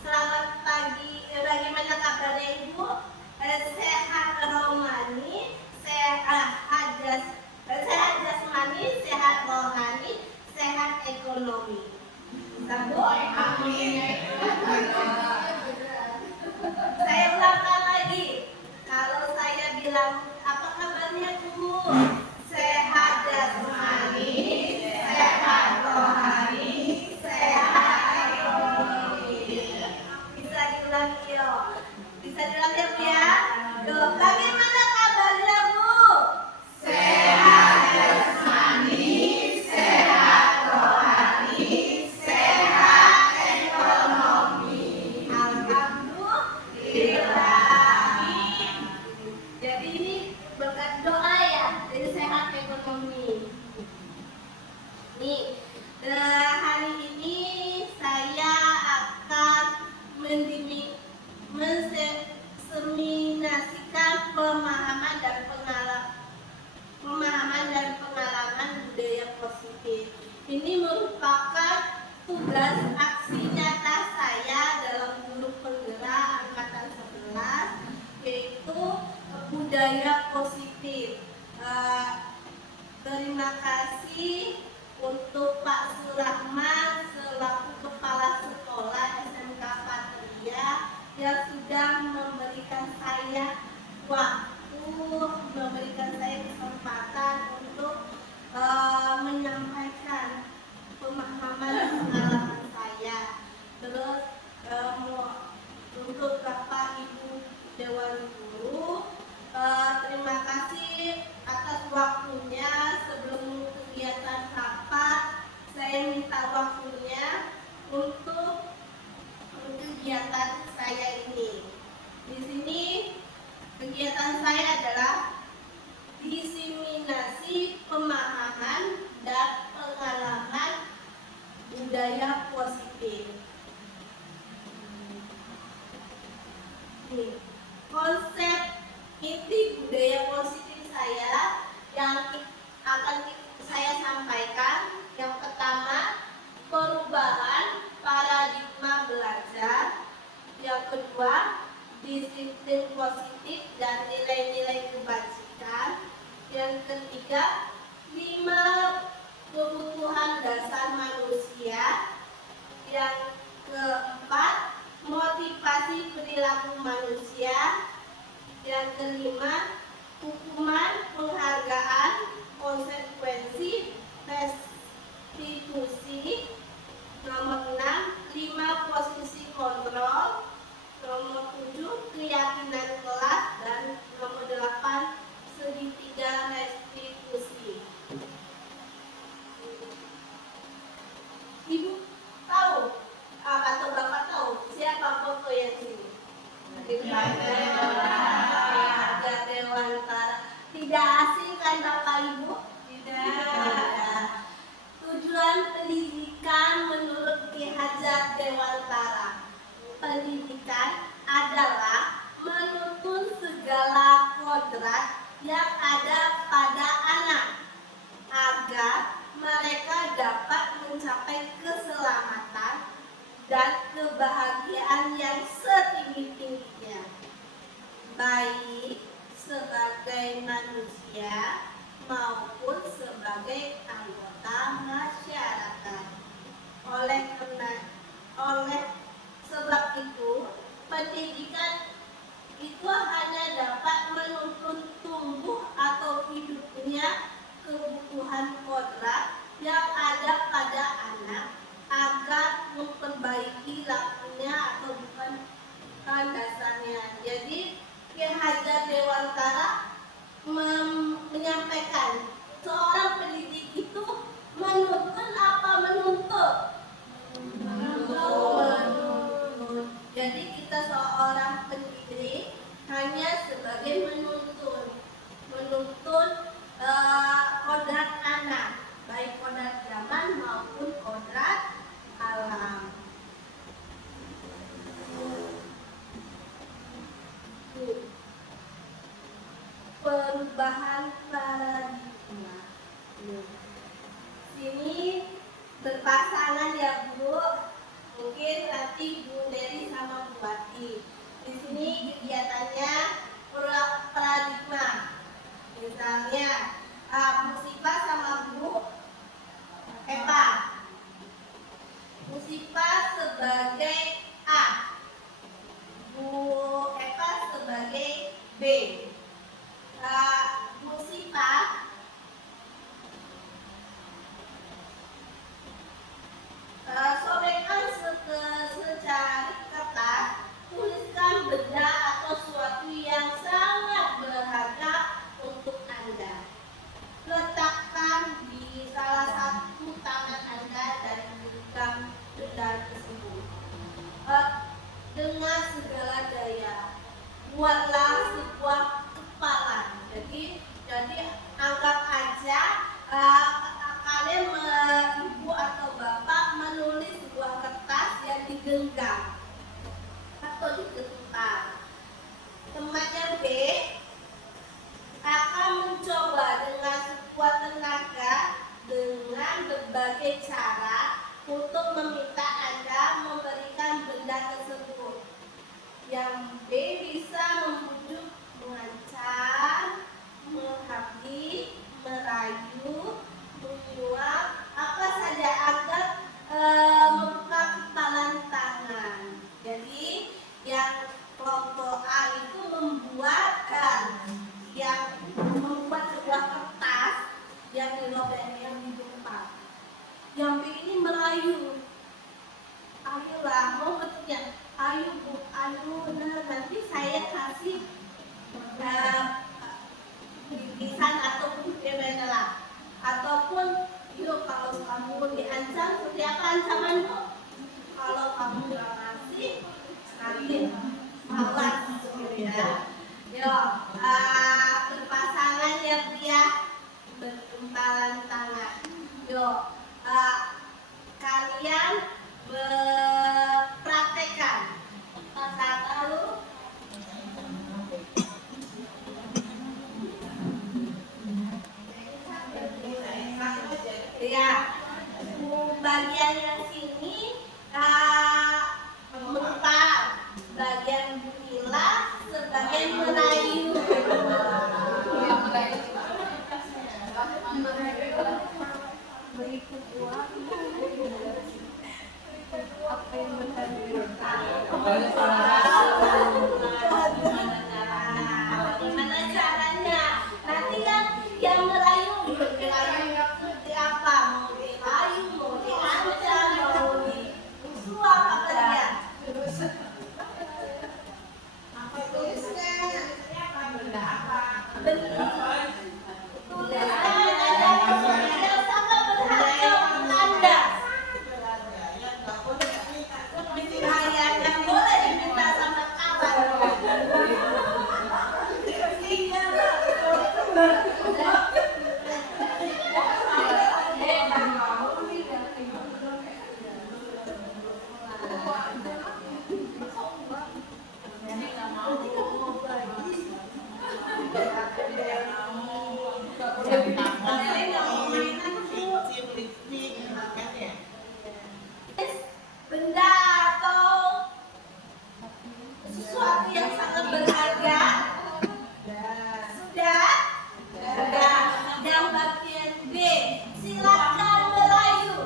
Selamat pagi, bagaimana kabarnya Ibu? Sehat rohani, sehat jasmani, sehat rohani, sehat ekonomi. Sabu? Amin. Saya ulangkan lagi. Kalau saya bilang apa kabarnya Bu? Sehat jasmani, sehat rohani, sehat ekonomi. Bisa diulang yuk. Bisa diulang ya Bu ya? Yuk, bagaimana kabarnya Bu? Sehat jasmani, sehat rohani, sehat ekonomi. Alhamdulillah. Jadi ini berkat doa ya, jadi sehat ekonomi. Nih, hari ini saya akan menseminasikan pemahaman dan pengalaman budaya positif. Ini merupakan tugas aksi nyata saya dalam guru penggerak angkatan 11, yaitu budaya positif. Terima kasih untuk Pak Surahman selaku Kepala Sekolah SMK Patria yang sudah memberikan saya waktu, memberikan saya kesempatan untuk menyampaikan pemahaman dan pengalaman saya. Terus untuk Bapak Ibu Dewan Guru, terima kasih atas waktunya. Sebelum kegiatan rapat, saya minta waktunya untuk kegiatan saya ini. Di sini kegiatan saya adalah diseminasi pemahaman dan pengalaman budaya positif. Konsep inti budaya positif saya yang akan saya sampaikan, yang pertama, perubahan paradigma belajar. Yang kedua, disiplin positif dan nilai-nilai kebajikan. Yang ketiga, 5 kebutuhan dasar manusia. Yang keempat, motivasi perilaku manusia. Yang kelima, hukuman, penghargaan, konsekuensi, restitusi. Nomor 6, 5 posisi kontrol. Nomor 7, keyakinan kelas. Dan nomor 8, segitiga restitusi. Ibu tahu atau Bapak tahu siapa foto yang sini? Ada Dewantara. Tidak asing kan Bapak Ibu? Tidak. Tujuan pendidikan menurut Ki Hajar Dewantara. Pendidikan adalah menuntun segala kodrat yang ada pada anak agar mereka dapat mencapai keselamatan dan kebahagiaan yang setinggi-tingginya, baik sebagai manusia maupun sebagai anggota masyarakat. Oleh sebab itu, pendidikan itu hanya dapat menuntun tumbuh atau hidupnya kebutuhan kodrat yang ada pada anak agar memperbaiki lakunya atau bukan dasarnya. Jadi Ki Hajar Dewantara menyampaikan seorang pendidik itu menuntun apa menuntut? Menuntut. Jadi kita seorang pendidik hanya sebagai menuntun kodrat anak, baik kodrat zaman maupun kodrat alam. Perubahan paradigma. Sini berpasangan ya Bu. Mungkin nanti Bu Neri dengan segala daya. Buatlah sebuah kepalan. Jadi anggap aja kalian ibu atau bapak menulis sebuah kertas yang digenggam atau diketukkan. Temannya B akan mencoba dengan sekuat tenaga dengan berbagai cara untuk meminta Anda memberikan benda tersebut. Yang B bisa membujuk, mengancam, menghabis, merayu, menyuap, apa saja agar membuka kepalan tangan. Jadi yang kelompok A itu membuat sebuah kertas yang dirobek, yang dijumpa. Yang B ini merayu, ayolah, mau betulnya, ayo bu, ayo, nah nanti saya kasih bingkisan ataupun lah, ataupun yuk kalau kamu diancam seperti apa ancamanmu? Kalau kamu nggak ngasih nanti awas gitu ya. Yuk berpasangan ya pria, bertempalan tangan. Yuk kalian praktekkan. Satu, ya, bagian yang sini mengepal, bagian Bunila sebagian merayu. Berikut apa yang bagaimana caranya? Nanti kan yang merayu seperti apa? Mau dirayu, mau diancam, mau disuap, apa dia? Apa tulisnya? Benda apa? Tulisnya yang sangat berharga untuk Anda. Yang boleh diminta sama kawan. Benda atau sesuatu yang sangat berharga. Sudah? Sudah. Yang bagian B, silakan merayu.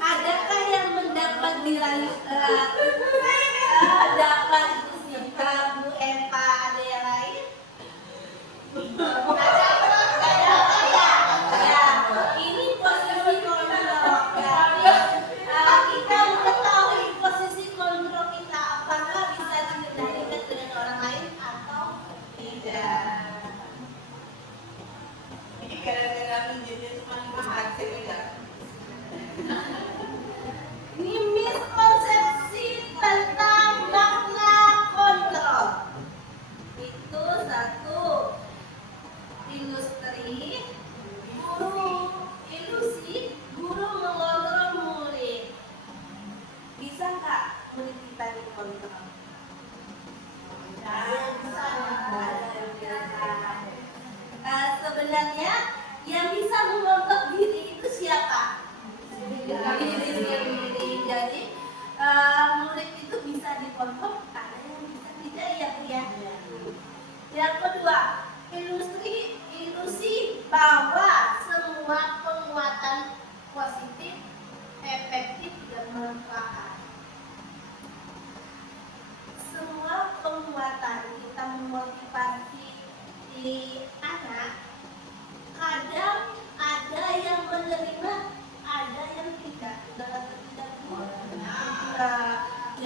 Adakah yang mendapat dirayu dapat disita Bu Eva, ada yang lain? Ada ya. Ini posisi kontrol. Jadi kita mengetahui posisi kontrol kita apakah bisa dikendalikan dengan orang lain atau tidak. Ini kadang-kadang menjadi semangat hasil ya. Ini miskonsepsi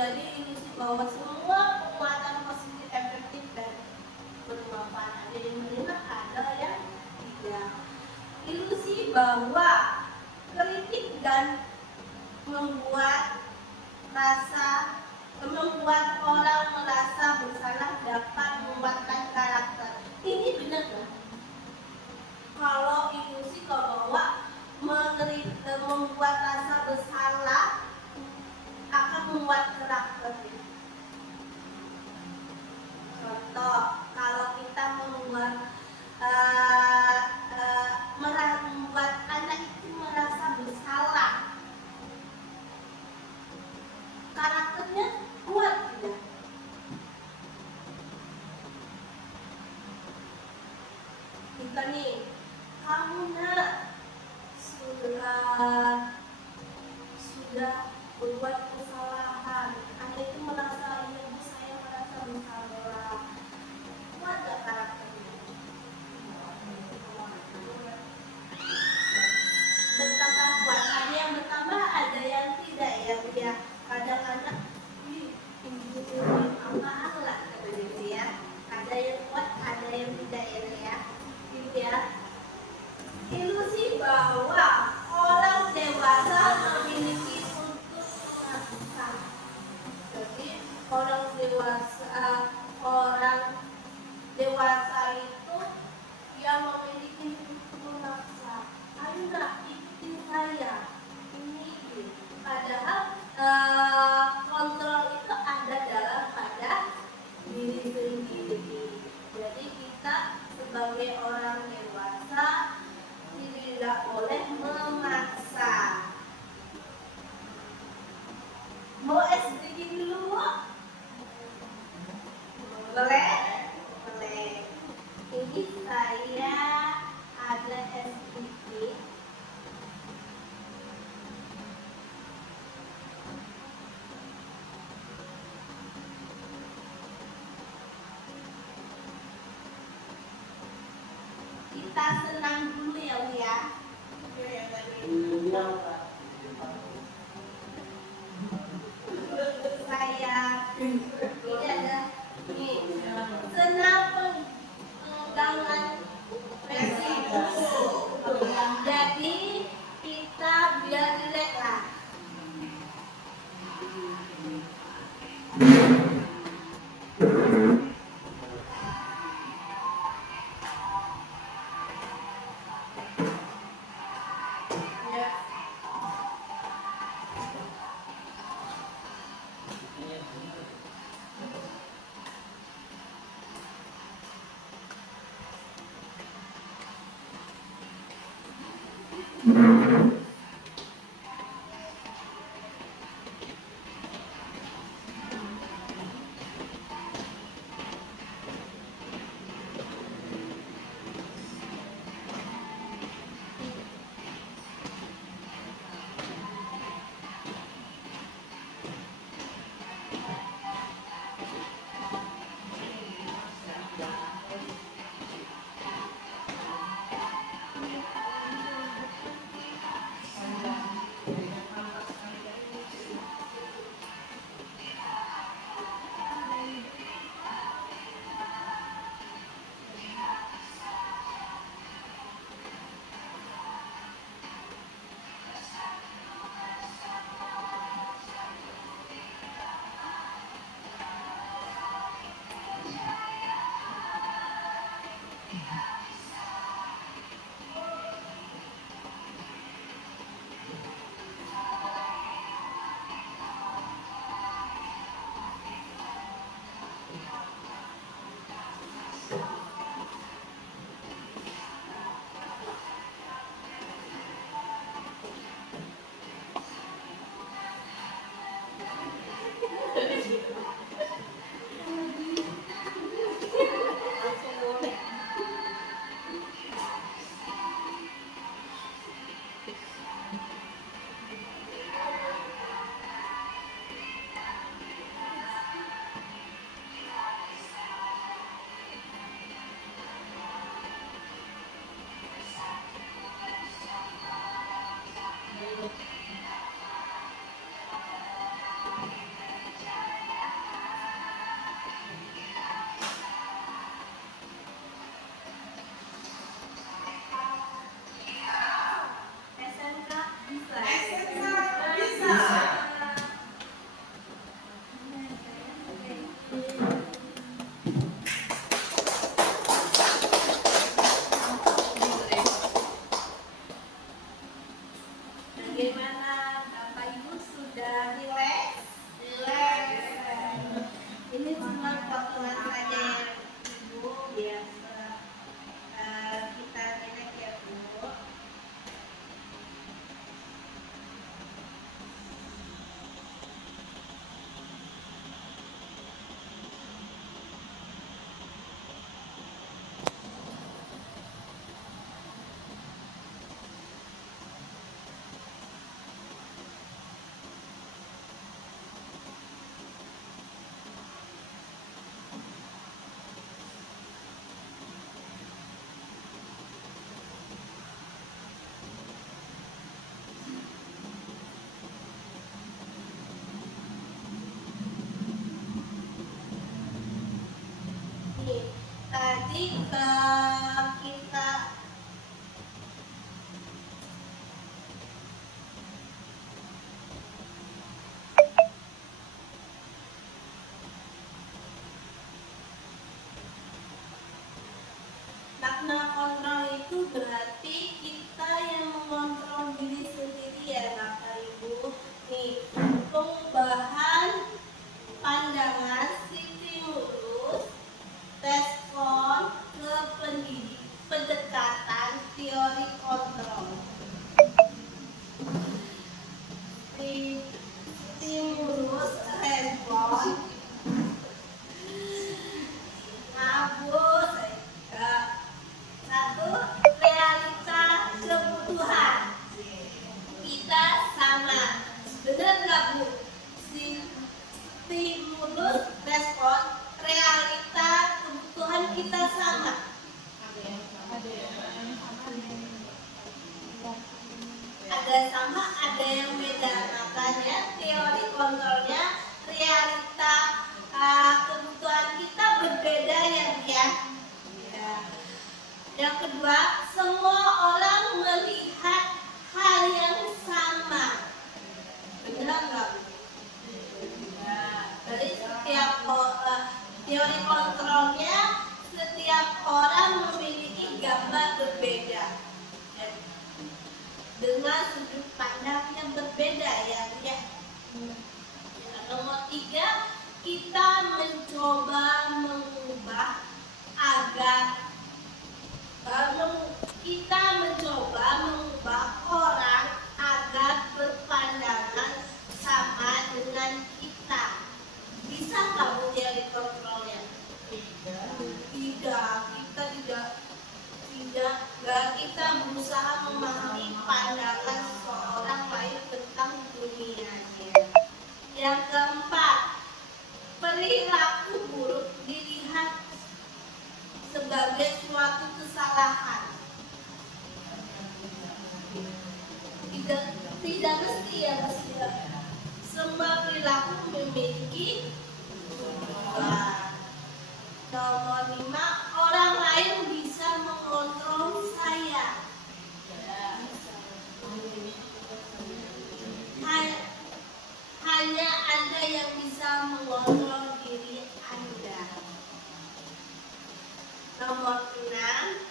Jadi ilusi bahwa semua penguatan positif efektif dan bermanfaat, ada yang menerima, ada yang tidak. Ilusi bahwa kritik dan membuat orang merasa bersalah dapat menguatkan karakter. Ini benar kan? Kalau ilusi bahwa membuat rasa bersalah akan membuat karakter. Contoh, kalau kita membuat anak itu merasa bersalah, karakternya kuat tidak? Kita nih, kamu nak sudah berbuat kesalahan, Anda itu merasa ibu saya merasa bersalah, kuat gak karakternya? Betapa kuat, ada yang bertambah, ada yang tidak ya. Kadang-kadang ini apaan lah gitu ya. Ada yang kuat, ada yang tidak ya. Gitu ya. Ilusi bahwa orang dewasa memiliki untuk memaksa. Jadi orang dewasa itu yang memiliki untuk memaksa. Ayo nak ikutin saya. Ini. Padahal kontrol itu ada dalam pada diri sendiri. Jadi kita sebagai orang dewasa tidak boleh memaksa. Mau SDG dulu? Boleh? Boleh. Ini saya ada SDG. Kita senang dulu ya, Bu ya. Saya ini ada nih, senang pegangan resiko. Jadi kita biar relax lah. kita makna kontrol itu berarti kita yang mengontrol diri sendiri ya Bapak Ibu. Nih, pengubahan pandangan stimulus respon ke pendekatan teori kontrol. Stimulus respon satu realita kebutuhan kita sama, benar nggak Bu? Stimulus respon realita kebutuhan kita sama. Ada sama, ada yang beda. Makanya teori kontrolnya realita kebutuhan kita berbeda ya. Yang kedua, semua orang melihat hal yang sama. Benar nggak? Jadi setiap teori kontrolnya, setiap orang memiliki gambar berbeda dengan sudut pandang yang berbeda ya. Nomor 3, kita mencoba mengubah orang agar berpandangan sama dengan kita. Bisa nggak Bu teori kontrolnya? Tidak, kita berusaha memahami pandangan seorang lain tentang dunianya. Yang keempat, perilaku buruk dilihat sebagai suatu kesalahan. Tidak mesti ya, semua perilaku memiliki tujuan. Nomor 5, orang lain bisa mengontrol saya. Hanya Anda yang bisa mengontrol diri Anda. Nomor 6,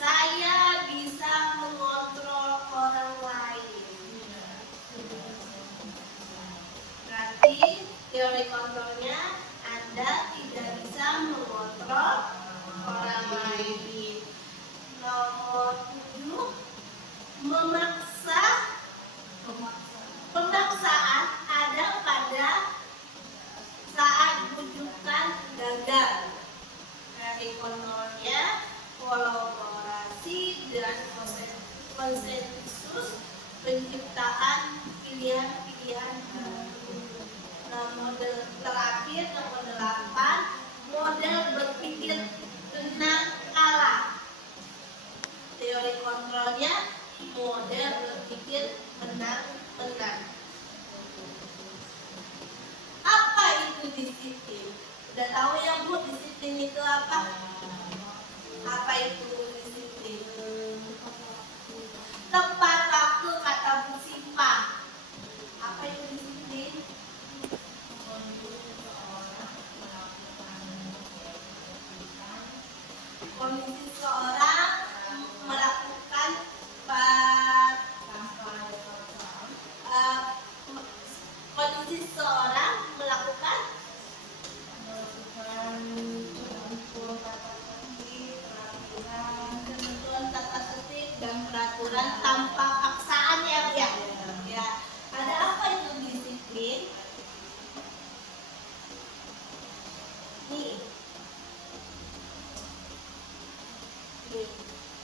saya bisa mengontrol orang lain. Berarti teori kontrolnya Anda tidak bisa mengontrol orang lain. Nomor 7, pemaksaan ada pada saat rujukan gagal. Teori kontrolnya kolaborasi dan konsensus penciptaan pilihan-pilihan baru. Model terakhir, nomor 8, model berpikir tenang kalah. Teori kontrolnya model berpikir menang-menang. Apa itu disiplin? Udah tahu ya Bu, disiplin itu apa? Apa itu disiplin? Tepat waktu kata Bu Sipa. Apa itu disiplin? Kondisi seorang melakukan ketentuan tata tertib dan peraturan tanpa paksaan ya. Ada apa itu disiplin? Nih.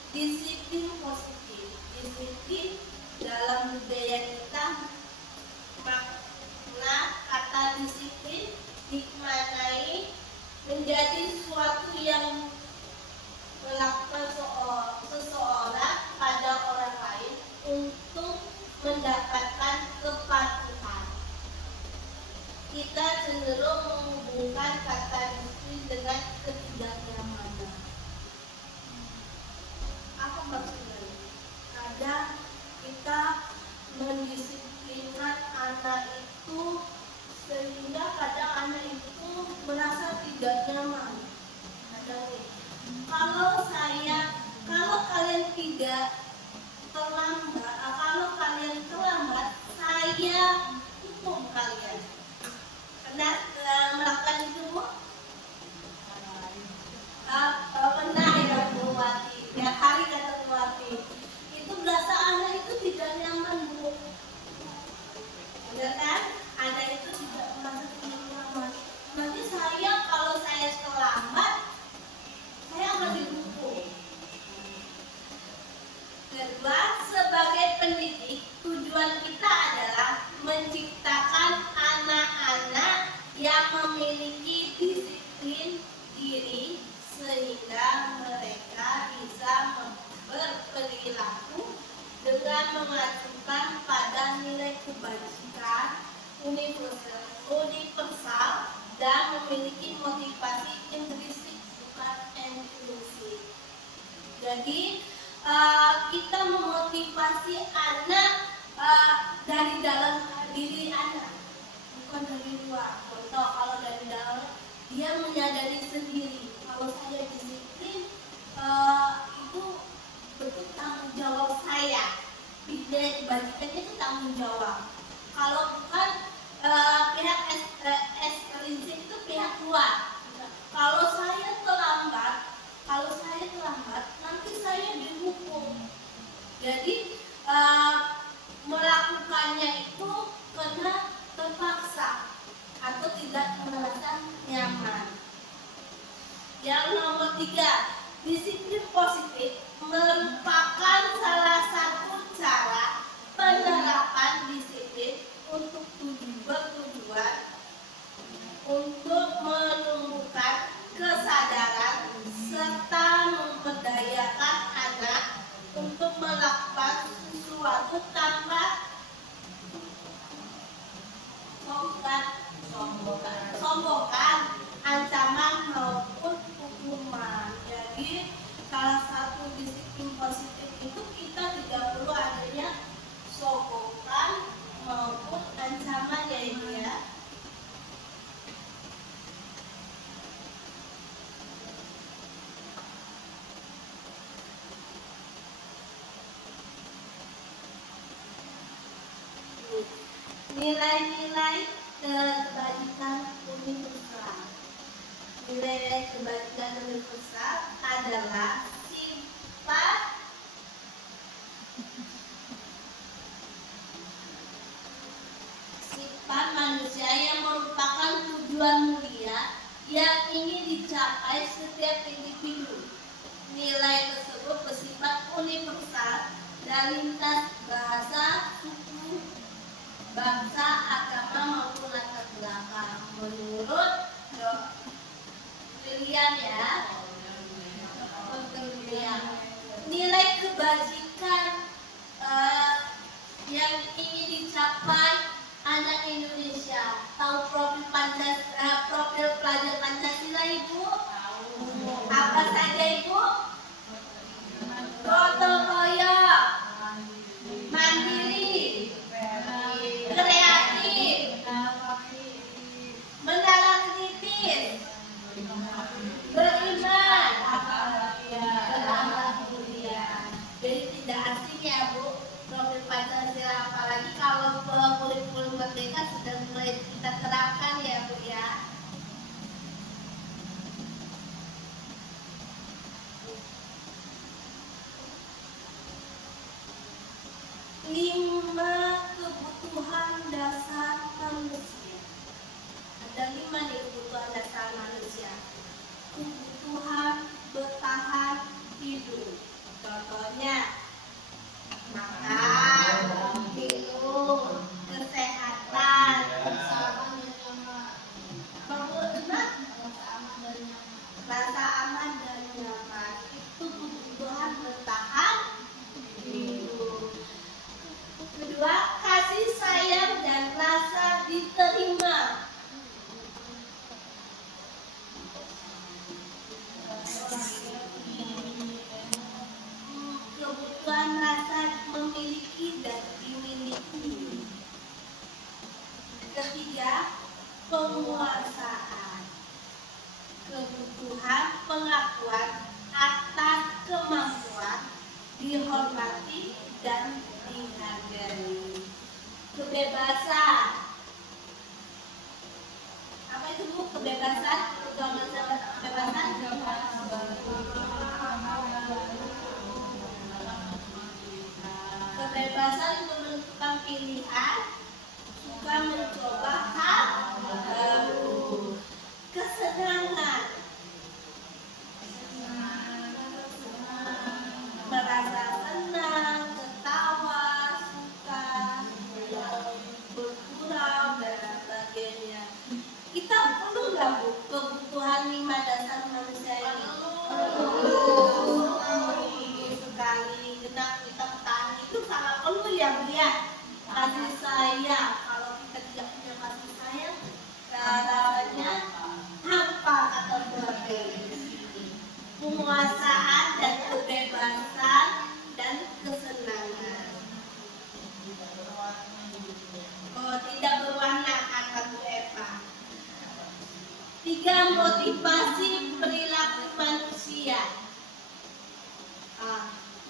Disiplin positif. Disiplin dalam budaya kita, makna kata disiplin dimaknai menjadi suatu yang melakukan seseorang pada orang lain untuk mendapatkan kepatuhan. Kita cenderung menghubungkan kata disiplin dengan ketidakpatuhan. universal dan memiliki motivasi intrinsik bukan eksklusif. Jadi kita memotivasi anak dari dalam diri anak, bukan dari luar. Contoh, kalau dari dalam dia menyadari sendiri kalau saya disiplin itu bentuk tanggung jawab saya. Dibagikannya itu tanggung jawab. Kalau bukan pihak ekstrinsik itu pihak luar. Kalau saya terlambat, nanti saya dihukum. Jadi melakukannya itu karena terpaksa atau tidak merasa nyaman. Yang nomor 3, disiplin positif merupakan salah satu cara penerapan disiplin untuk bertujuan untuk menumbuhkan kesadaran serta memberdayakan anak untuk melakukan sesuatu tanpa sombongkan, ancaman maupun hukuman. Jadi salah satu disiplin positif itu kita tidak perlu adanya sombongkan maupun ancaman, ya Ibu ya. Nilai-nilai kebajikan universal. Nilai kebajikan universal adalah sifat manusia yang merupakan tujuan mulia yang ingin dicapai setiap individu. Nilai tersebut bersifat universal dan lintas bahasa, suku, bangsa, agama maupun latar belakang. Menurut William nilai kebajikan yang ingin dicapai anak Indonesia. Tahu profil pelajar Pancasila Ibu? Apa saja Ibu? Gotong royong, mandiri, kreatif, mendalam kritis, beriman, berakhlak mulia. Jadi tidak asing ya Bu, profil Pancasila, apalagi kalau kurikulum merdeka sudah mulai kita terapkan ya Bu ya. Lima kebutuhan dasar manusia. Ada 5 nih kebutuhan dasar manusia. Kebutuhan bertahan hidup. Contohnya makan, minum, kesehatan, rasa aman dan nyaman. Itu kebutuhan bertahan hidup. Kedua, kasih sayang dan rasa diterima. Kebutuhan rasa memiliki dan dimiliki. Ketiga, penguasaan. Kebutuhan pengakuan atas kemampuan, dihormati dan dihargai. Kebebasan. Apa itu Bu? Kebebasan? Kebebasan? Kebebasan untuk menentukan pilihan, suka mencoba hal baru. Kesenangan, merasa senang, ketawa, suka, berpura Motivasi perilaku manusia.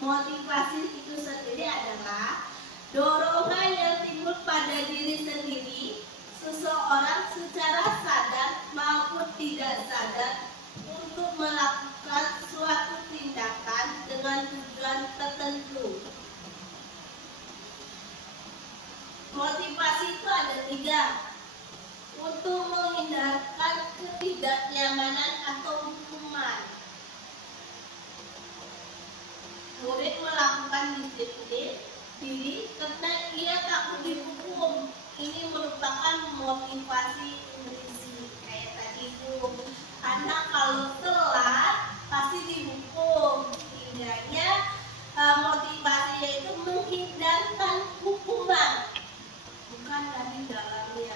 Motivasi itu sendiri adalah dorongan yang timbul pada diri sendiri seseorang secara sadar maupun tidak sadar untuk melakukan suatu tindakan dengan tujuan tertentu. Motivasi itu ada 3. Untuk menghindarkan ketidaknyamanan atau hukuman. Murid melakukan disiplin diri karena ia takut dihukum. Ini merupakan motivasi intrinsik. Kayak tadi itu, anak kalau telat pasti dihukum. Setidaknya motivasinya itu menghindarkan hukuman, bukan dari dalamnya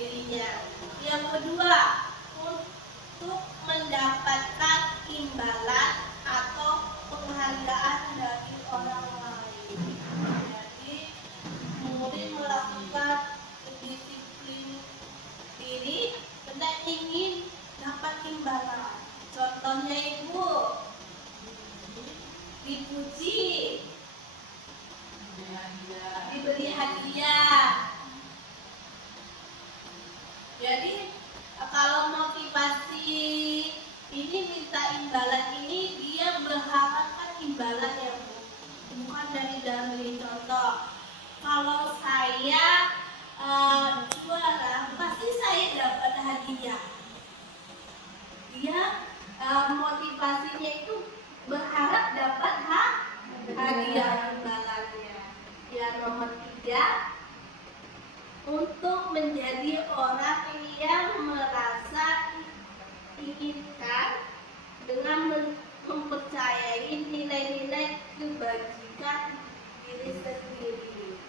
dirinya. Yang kedua, untuk mendapatkan imbalan atau penghargaan dari orang lain. Jadi murid melakukan disiplin diri karena ingin dapat imbalan. Contohnya ibu dipuji, diberi hadiah. Jadi kalau motivasi ini minta imbalan ini, dia berharapkan imbalan yang bukan dari dalam diri. Contoh, kalau saya juara, pasti saya dapat hadiah. Dia motivasinya itu berharap dapat hadiah imbalannya. Yang nomor 3, untuk menjadi orang yang merasa inginkan dengan mempercayai nilai-nilai kebajikan diri sendiri.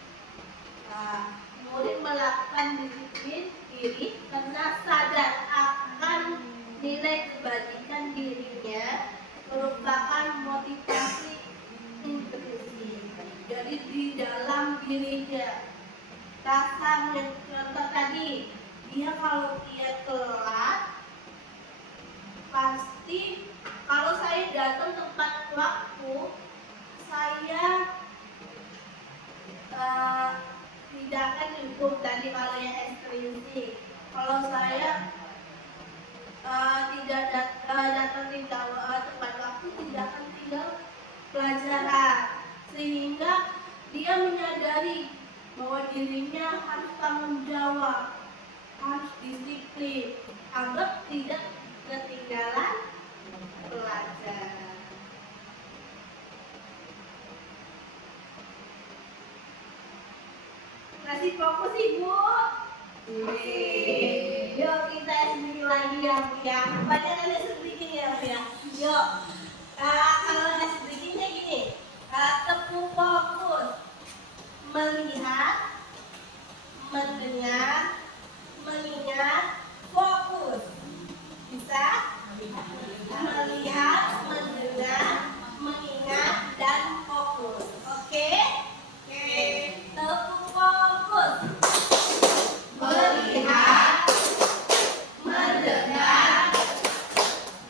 Murid melakukan disiplin diri karena sadar akan nilai kebajikan dirinya merupakan motivasi intrinsik. Jadi di dalam dirinya. Dasarnya contoh tadi, dia kalau dia telat, pasti kalau saya datang tepat waktu, saya tidak akan dihukum. Tadi kalau yang ekstrinsik, kalau saya tidak datang tepat waktu, tidak akan tinggal pelajaran, sehingga dia menyadari bahwa dirinya harus tanggung jawab, harus disiplin agar tidak ketinggalan pelajaran. Kasih fokus ibu. Yuk kita sedikit lagi ya bu ya. Banyak ada sedikit ya bu ya. Yuk. Kalau ada sedikitnya gini. Tepuk fokus. Melihat, mendengar, mengingat, fokus. Bisa? Melihat, mendengar, mengingat, dan fokus. Oke? Oke. Tepuk fokus. Melihat, mendengar,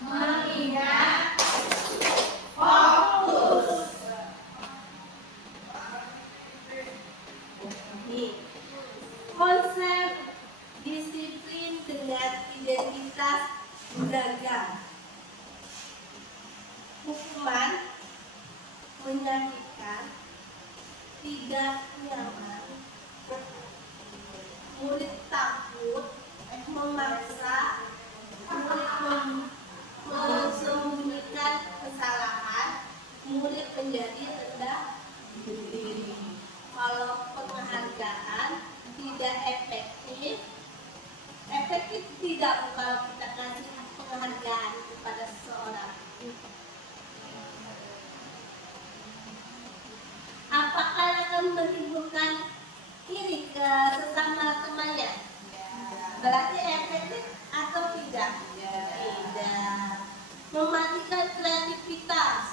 mengingat, fokus. Konsep disiplin dengan identitas beragam. Hukuman menyakitkan, tidak nyaman, murid takut, memaksa, murid mensembunyikan kesalahan, murid menjadi rendah diri. Kalau penghargaan tidak efektif tidak kalau kita kasih penghargaan kepada seseorang. Apakah akan menimbulkan iri ke sesama temannya? Berarti efektif atau tidak? Tidak. Mematikan kreativitas.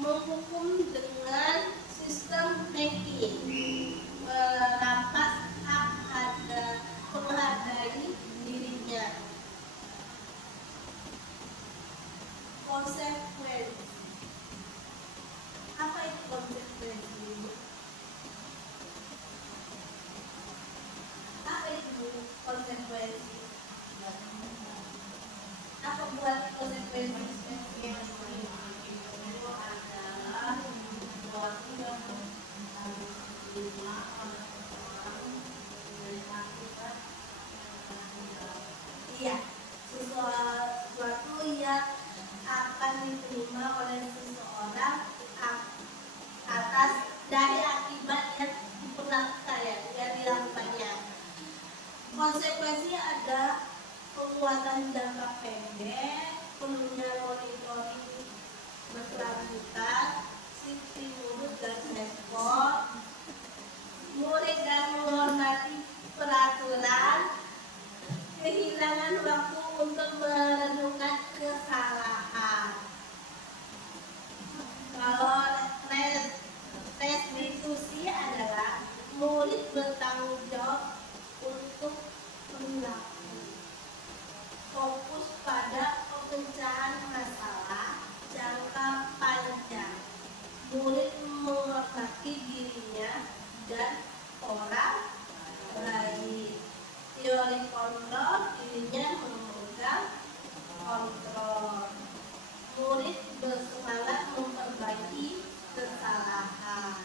Menghukum dengan sistem ranking, merampas hak ada penghargaan peringatan jangka pendek, perlunya monitoring berkelanjutan, sisi mulut dan respon, murid dan menghormati peraturan, kehilangan waktu untuk merenungkan kesalahan. Kalau restitusi adalah murid bertanggung jawab untuk perilaku, fokus pada pemecahan masalah jangka panjang. Murid menghormati dirinya dan orang lain. Teori kontrol, dirinya memegang kontrol. Murid bersemangat memperbaiki kesalahan.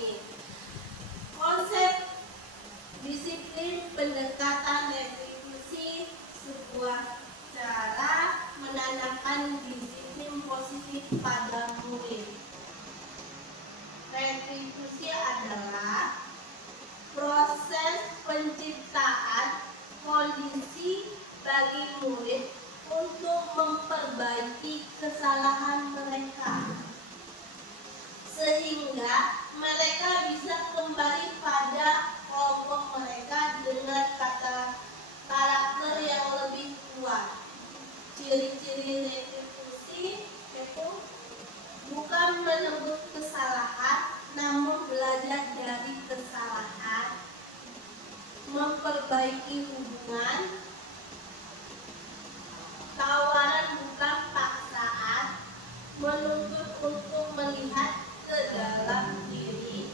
Nih, konsep disiplin pendekatan restitusi sebuah cara menanamkan disiplin positif pada murid. Restitusi adalah proses penciptaan kondisi bagi murid untuk memperbaiki kesalahan mereka, sehingga mereka bisa kembali pada kelompok mereka dengan karakter yang lebih kuat. Ciri-ciri restitusi itu bukan menebus kesalahan, namun belajar dari kesalahan, memperbaiki hubungan, tawaran bukan paksaan, menuntut untuk melihat ke dalam diri,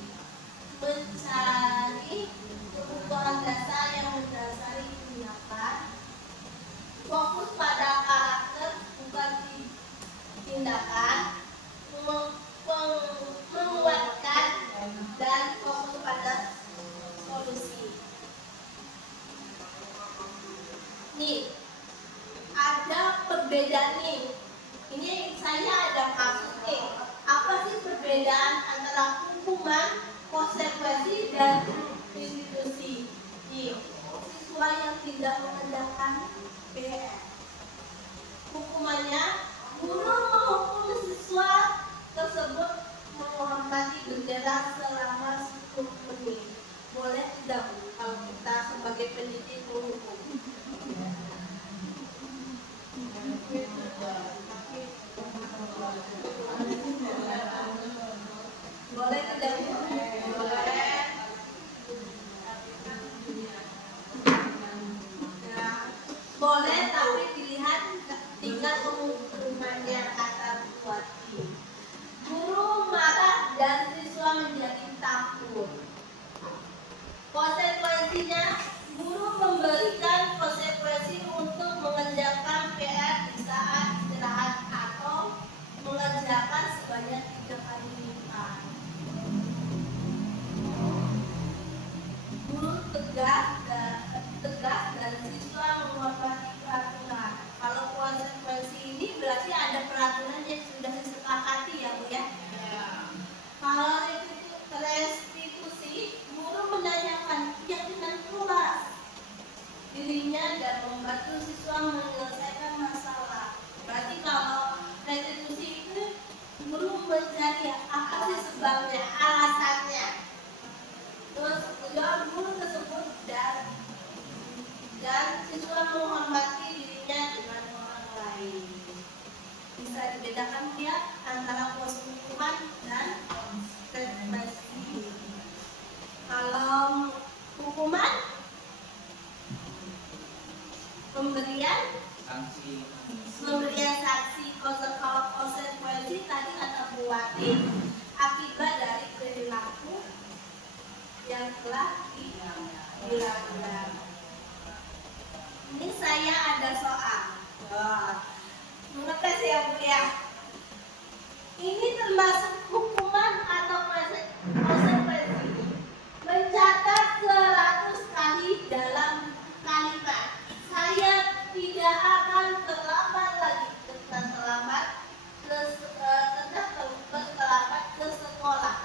mencari kebutuhan dasar yang mendasari tindakan, fokus pada karakter bukan tindakan, menguatkan dan fokus pada solusi. Nih, ada perbedaan nih. Ini saya ada kasus nih. Apa sih perbedaan antara hukuman, konsekuensi, dan restitusi? Nih, siswa yang tidak mengerjakan PR. Hukumannya, guru menghukum siswa tersebut menghormati bendera selama 10 menit. Boleh tidak kalau kita sebagai pendidik menghukum? Boleh tidak? Boleh. Nah, boleh, tapi dilihat tingkat penghukumannya, kata Buati. Guru marah dan siswa menjadi takut. Konsekuensinya, guru memberikan konsekuensi untuk mengerjakan PR di saat istirahat atau mengerjakan sebanyak 3 kali lipat. Guru tegas dan siswa menghormati peraturan. Kalau konsekuensi ini berarti ada peraturan yang sudah disepakati ya Bu ya. Kalau restitusi, guru menanyakan keyakinan kelas dirinya dan membantu siswa menyelesaikan masalah. Berarti kalau restitusi itu guru mencari apa sih sebabnya, alasannya. Terus jawab guru tersebut dan siswa menghormati dirinya dengan orang lain. Bisa dibedakan dia antara hukuman dan restitusi. Kalau hukuman, pemberian sanksi, kalau konsekuensi tadi kata Buati akibat dari perilaku yang telah dilanggar. Ini saya ada soal. Mengetes ya Bu ya. Ini termasuk hukuman atau konsekuensi? Mencatat 100 kali dalam kalimat. Saya tidak akan terlambat lagi. Terlambat ke sekolah.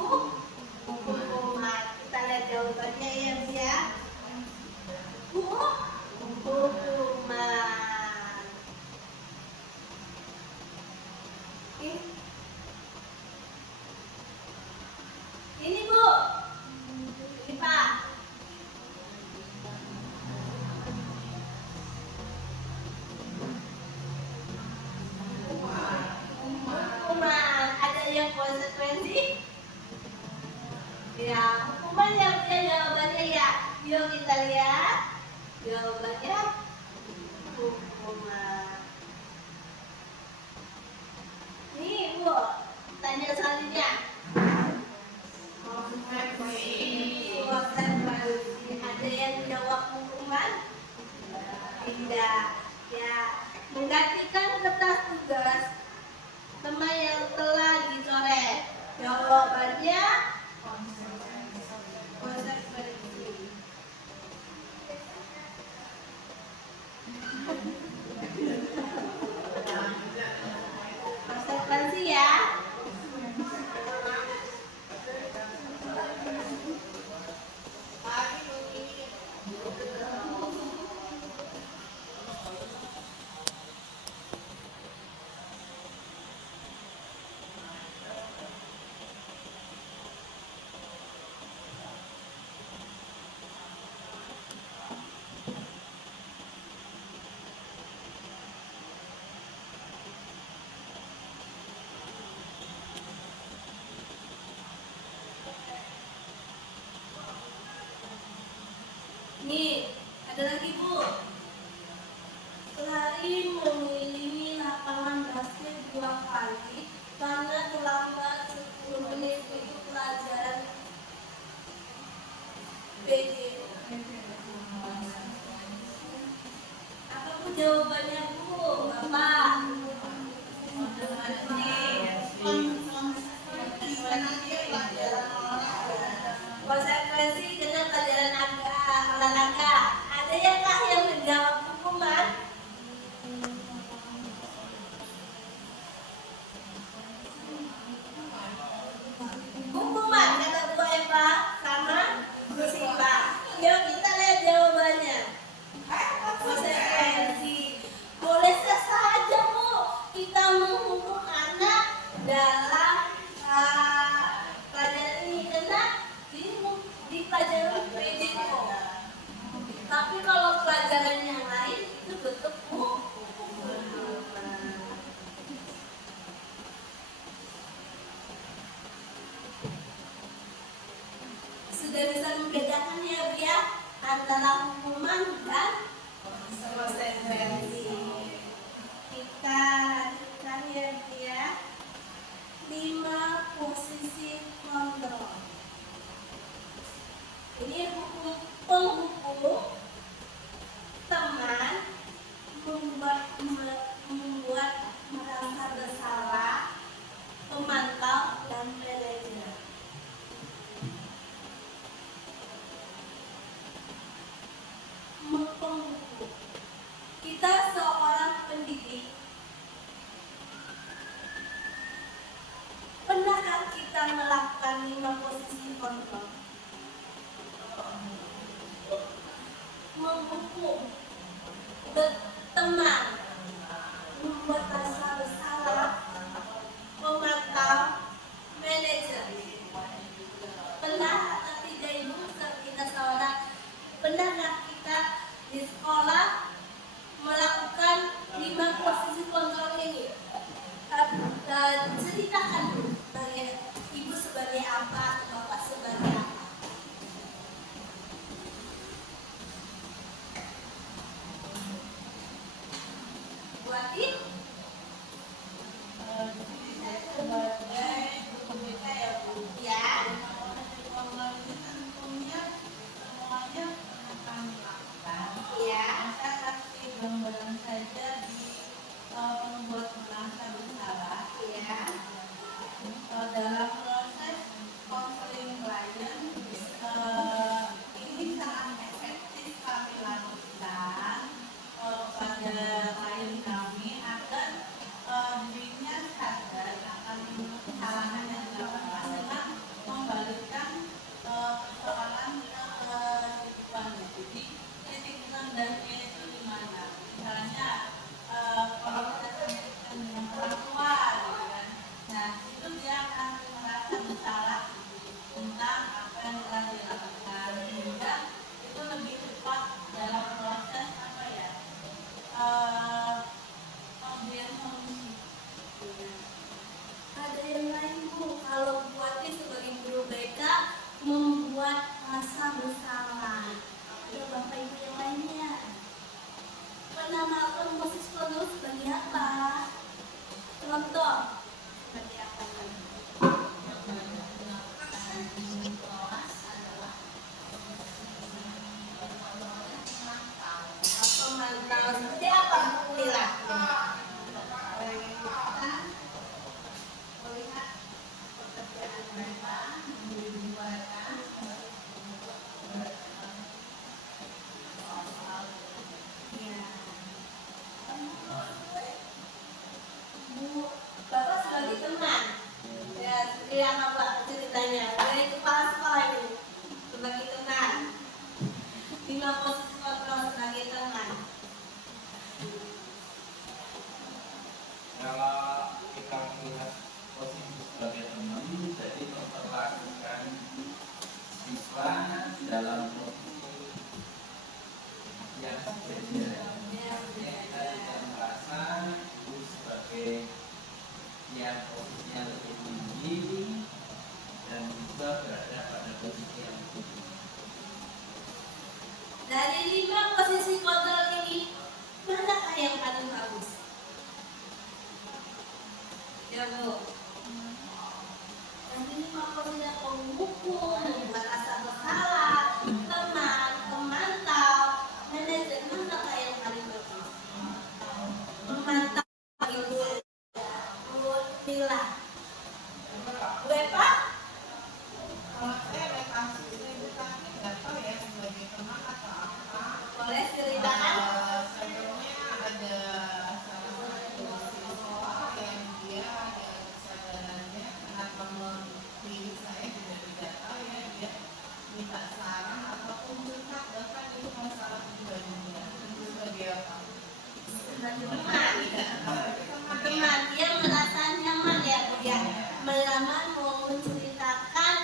Hukuman. Ini Bu, ini Pak. Hukuman, ada yang konsekuensi? Ya, hukuman yang punya jawabannya ya. Yuk kita lihat jawabannya. Hukuman. Nih Bu, tanya selanjutnya. Konsekuensi. Ada yang jawab hukuman? Tidak. Ya, menggantikan kertas tugas teman yang telah dicoret. Jawabannya konsekuensi. Konsekuensi ya. Nih, ada lagi Bu. Lari mengelilingi lapangan basket 2 kali karena terlambat 10 menit untuk pelajaran BG. Apa Bu jawabannya Bu? Bapak. Konsekuensi dengan pelajaran olahraga. Ada yang kah yang menjawab hukuman? Hukuman kata Bu Eva sama Bu Siva. Yuk kita lihat jawabannya. Konsekuensi. Boleh saja Bu kita menghukum anak dalam pelajaran ini karena di pelajaran PDO. Tapi kalau pelajaran yang lain itu tetap hukuman. Sudah bisa membedakan ya Bu ya antara hukuman dan konsekuensi. Kita lanjutkan ya Bu ya. 5 posisi kontrol. Ini hukum penghukum teman membuat merasa bersalah, pemantau dan manajer. Penghukum. Kita seorang pendidik. Pernahkah kita melakukan 5 posisi kontrol? Menghukum, berteman, membuat rasa bersalah, memantau, manajer. Pernah atau tidak Ibu kita seorang pernah kita di sekolah melakukan 5 posisi kontrol ini? Ceritakan Bu, Ibu sebagai apa, Bapak sebagai apa? Buati? Dalam proses konseling contoh seperti apa nih? Pemantau seperti apa Bu Lila? Melihat pekerjaan mereka ya. Bu, Bapak sebagai teman ya, seperti yang Bapak ceritanya dari kepala sekolah ini sebagai teman, lima posisi kontrol sebagai teman. Kalau kita melihat posisi sebagai teman, jadi memperlakukan siswa dalam posisi yang spesial. Kita tidak merasa guru sebagai yang posisinya lebih tinggi dan juga berada pada posisi yang tinggi. Dari 5 posisi kontrol ini, manakah yang paling bagus? Ya Bu. Dari 5 posisi penghukum, membuat rasa bersalah, teman, pemantau, manajer, manakah yang paling bagus? Pemantau Ibu Lila. Bu Eva? Kalau saya ada kasus itu tapi nggak tahu ya sebagai teman atau apa. Boleh ceritakan? Sebelumnya ada salah satu siswa yang dia ada kesadarannya kenapa memilih saya juga tidak tahu ya, dia minta saran ataupun curhat bahkan itu masalah pribadinya. Itu sebagai apa? Sebagai teman, dia merasa nyaman ya Bu ya, nyaman mau menceritakan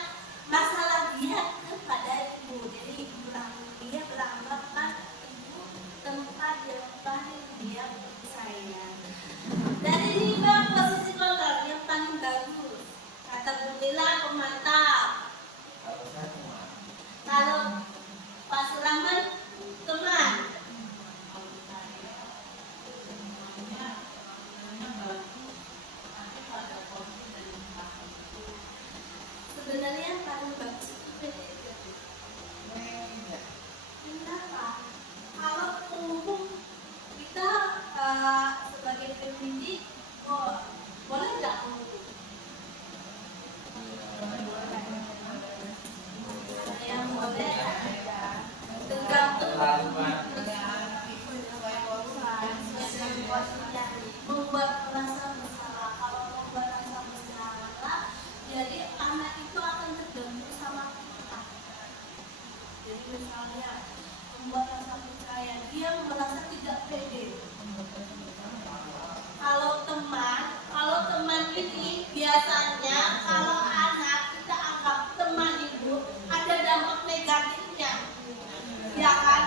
masalah dia kepada ibu. Jadi dia beranggapan ibu tempat yang paling dia percaya. Dari 5 posisi kontrol yang paling bagus kata Bu Lila pemantau. Kalau saya teman, Kalau Pak Sulaman teman. Sebenarnya yang paling bagus itu PDKT. Kenapa? Kalau umum kita sebagai pendidik, boleh nggak umum? Yang boleh tergantung membuat merasa bersalah. Kalau membuat rasa bersalah, jadi anak itu akan terganggu sama kita. Jadi misalnya membuat rasa percaya, dia merasa tidak pede. Kalau teman ini biasanya kalau anak kita anggap teman itu ada dampak negatifnya, ya kan?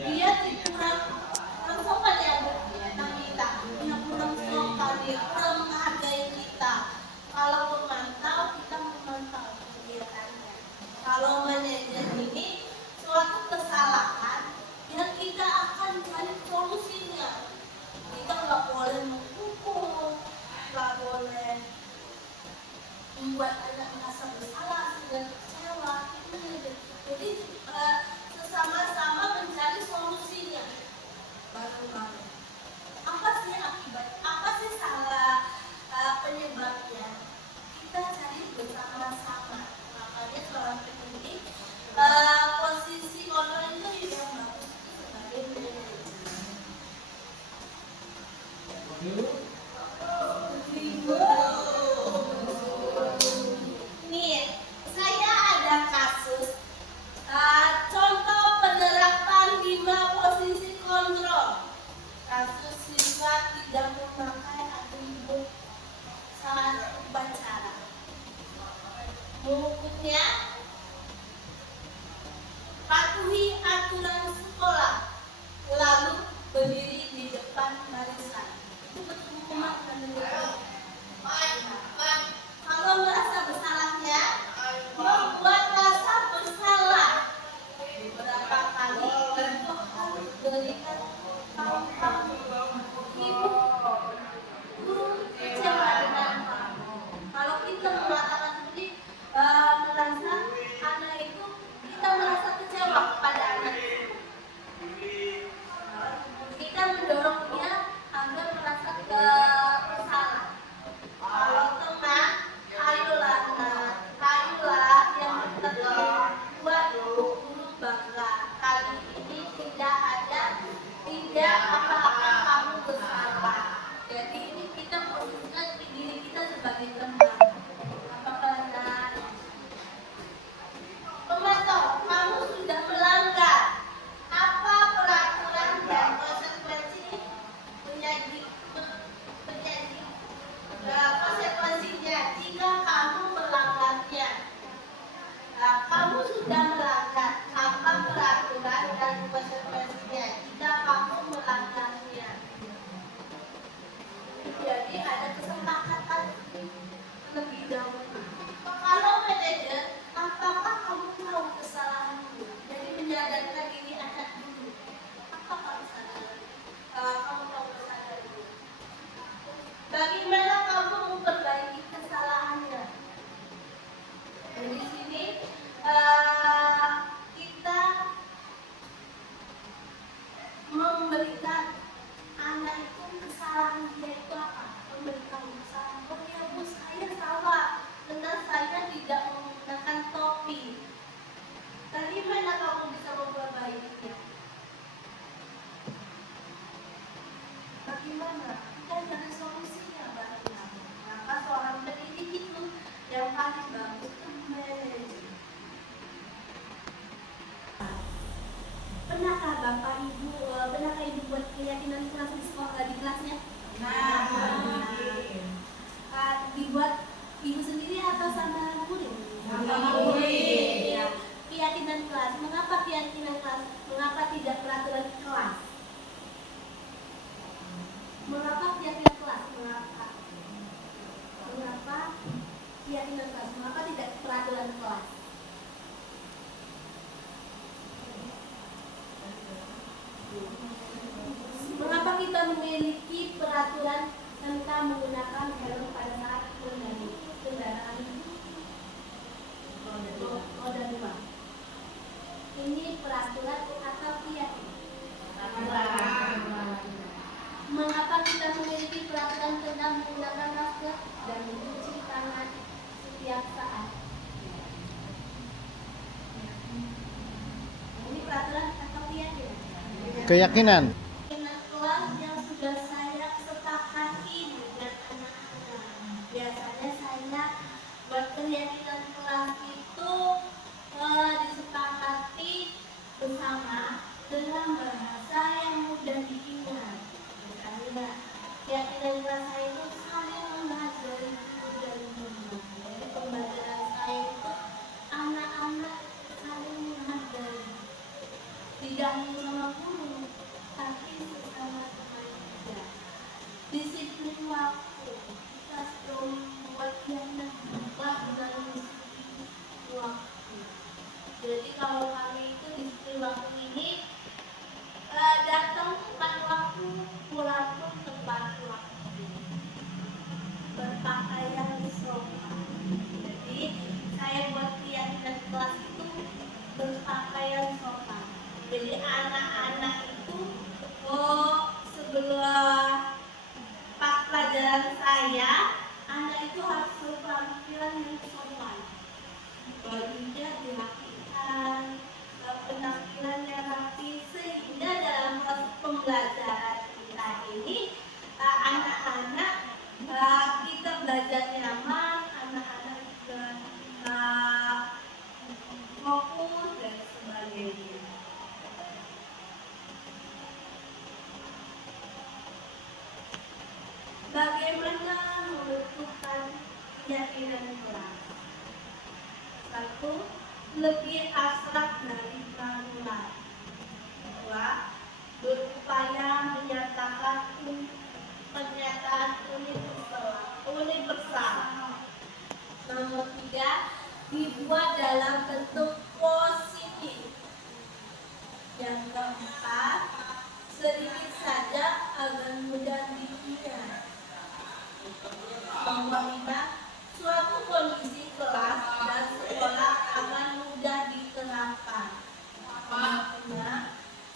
Dia kurang sopan ya Bu, tentang kita, dia kurang sopan, dia kurang menghargai kita. Kalau memantau, kita memantau kegiatannya. Kalau manajer ini suatu kesalahan, ya kita akan cari solusinya. Kita nggak boleh menghukum, nggak boleh membuat anak merasa bersalah dan kecewa. Jadi sesama-sama mencari solusinya bareng-bareng. Apa sih akibat? Apa sih salah penyebabnya? Kita cari bersama-sama. Makanya seorang pendidik posisi kontrol itu yang bagus itu sebagai manajer. Nih, saya ada kasus contoh penerapan 5 posisi kontrol. Kasus siswa 3 Ya. Keyakinan kelas. Mengapa keyakinan kelas? Mengapa tidak peraturan kelas? Mengapa keyakinan kelas? Mengapa? Mengapa keyakinan kelas? Mengapa tidak peraturan kelas? Mengapa kita memiliki peraturan tentang menggunakan helm pada saat mengendarai kendaraan roda dua? Ini peraturan atau keyakinan? Mengapa kita memiliki peraturan tentang menggunakan masker dan mencuci tangan setiap saat? Ini peraturan atau keyakinan? Keyakinan. Keyakinan kelas yang sudah saya sepakati dengan anak-anak. Biasanya saya buat keyakinan kelas itu disepakati bersama dengan bahasa yang mudah diingat. Misalnya, keyakinan kelas saya itu saling menghargai dan menghormati. Jadi pembelajaran saya itu anak-anak saling menghargai. Tidak hanya sama guru, tapi sesama teman juga. Disiplin waktu. Kita sudah membuat keyakinan kelas dalam disiplin waktu. Jadi kalau kami itu disiplin waktu ini datang tepat waktu, pulang pun tepat waktu. Berpakaian sopan. Jadi saya buat keyakinan kelas itu berpakaian sopan. Jadi anak-anak itu sebelum pas pelajaran saya, anak itu harus berpenampilan yang sopan. Bajunya dirapikan, penampilannya rapi, sehingga dalam proses pembelajaran kita ini anak-anak kita belajar nyaman, anak-anak juga fokus dan sebagainya. Bagaimana menentukan keyakinan kelas? Satu, lebih abstrak dari pramuka. Dua, berupaya menyatakan pernyataan universal. Nomor tiga, dibuat dalam bentuk positif. Yang keempat, sedikit saja agar mudah diingat. Nomor lima, suatu kondisi kelas dan sekolah akan mudah diterapkan. Nomor enam,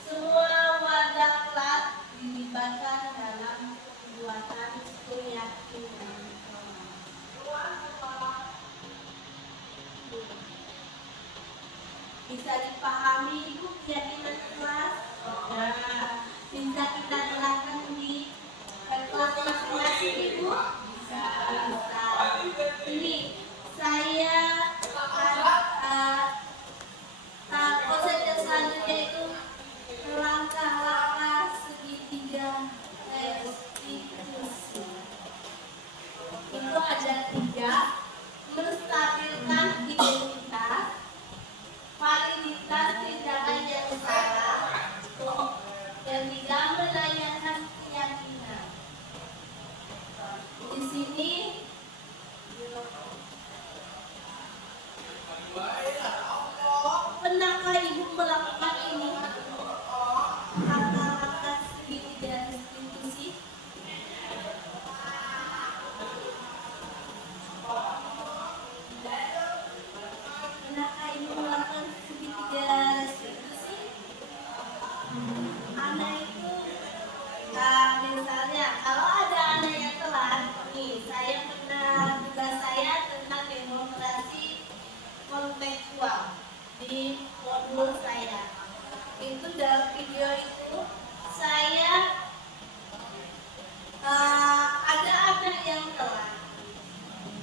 semua wadah kelas dilibatkan dalam pembuatan keyakinan kelas. Bisa dipahami ibu keyakinan kelas? Bisa kita terapkan di kelas masing-masing ibu? Bisa. Ini saya konsep yang selanjutnya itu langkah-langkah segitiga restitusi. Itu ada tiga: menstabilkan identitas, validitas tindakan yang salah, yang tiga menanyakan keyakinan. Di sini pernahkah ibu melakukan ini? Langkah-langkah segitiga restitusi. Pernahkah ibu melakukan segitiga restitusi? Anak itu, misalnya kalau ada anak yang telat, nih saya pernah tugas saya tentang demokrasi kontekstual di modul saya. Itu dalam video itu saya ada anak yang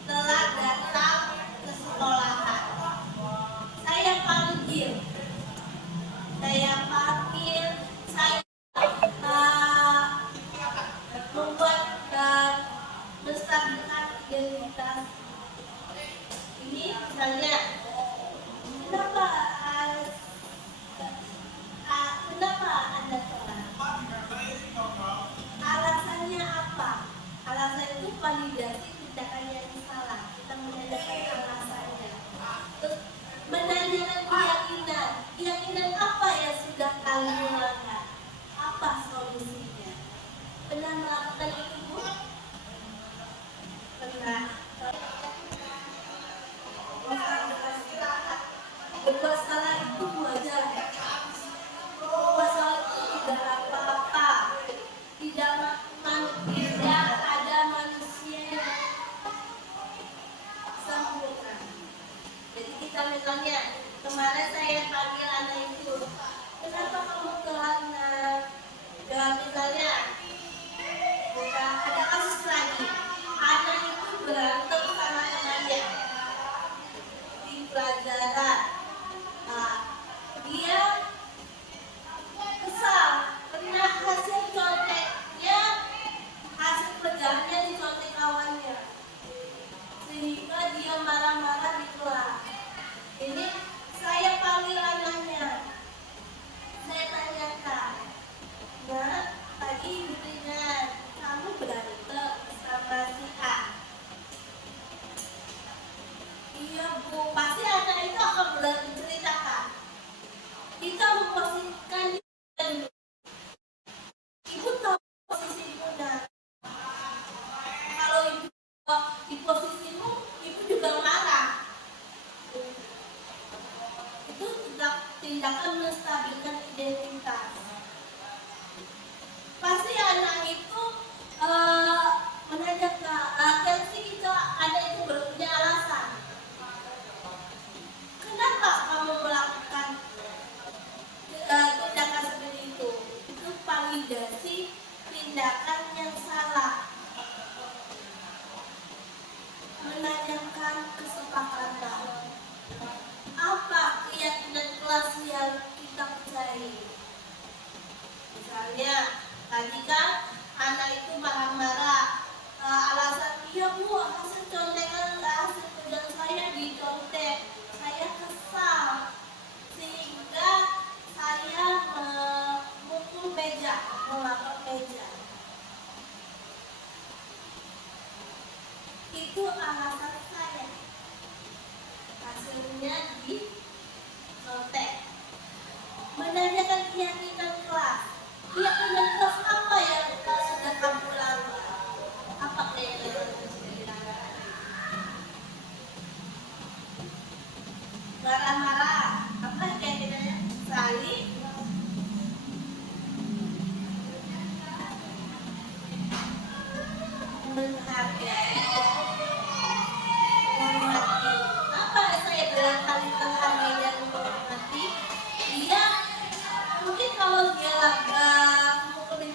telat datang ke sekolahan. Saya panggil, saya membuat dan menstabilkan identitas. Ini misalnya validasi tindakan yang salah. Kita menanyakan alasannya. Terus menanyakan keyakinan apa yang sudah kalian lakukan, apa solusinya. Pernah melakukan itu, Bu? Pernah. Berbuat salah itu wajar. Berbuat salah itu tidak apa-apa. Tidak ada manusia yang sempurna. Jadi kita misalnya kemarin saya panggil anak itu, kenapa kamu telat? Ya misalnya ada kasus lagi, anak itu berantem sama temannya di pelajaran. Nah, dia kesal karena hasil pelajarannya dicontek kawannya, sehingga dia marah-marah di kelas. Ini saya panggil anaknya, saya tanyakan, nah tadi dengan kamu berantem sama si A. Iya Bu, pasti anak itu akan menceritakan. Kita memposisikan diri. Ibu tahu posisi Bunda. Kalau ibu di posisimu, ibu juga marah. Itu tindakan menstabilkan identitas. Pasti anak itu menanyakan, kita anak itu punya alasan. Kenapa kamu melakukan tindakan seperti itu? Itu validasi tindakan yang salah. Menanyakan kesepakatan. Apa keyakinan kelas yang kita percayai? Misalnya, tadi kan anak itu marah-marah. Alasan dia, Bu, hasil contekan hasil kerjaan saya dicontek. Saya kesal sehingga saya memukul meja, melapor meja. Itu alasan saya. Hasilnya dicontek. Menanyakan keyakinan kelas. Keyakinan kelas apa yang sudah kamu lakukan? Apa keyakinan kelas? Marah-marah. Apa keyakinannya? Saling menghargai, menghormati. Apa saya bilang saling menghargai dan menghormati? Dia mungkin kalau dia mukulin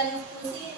ada diskusi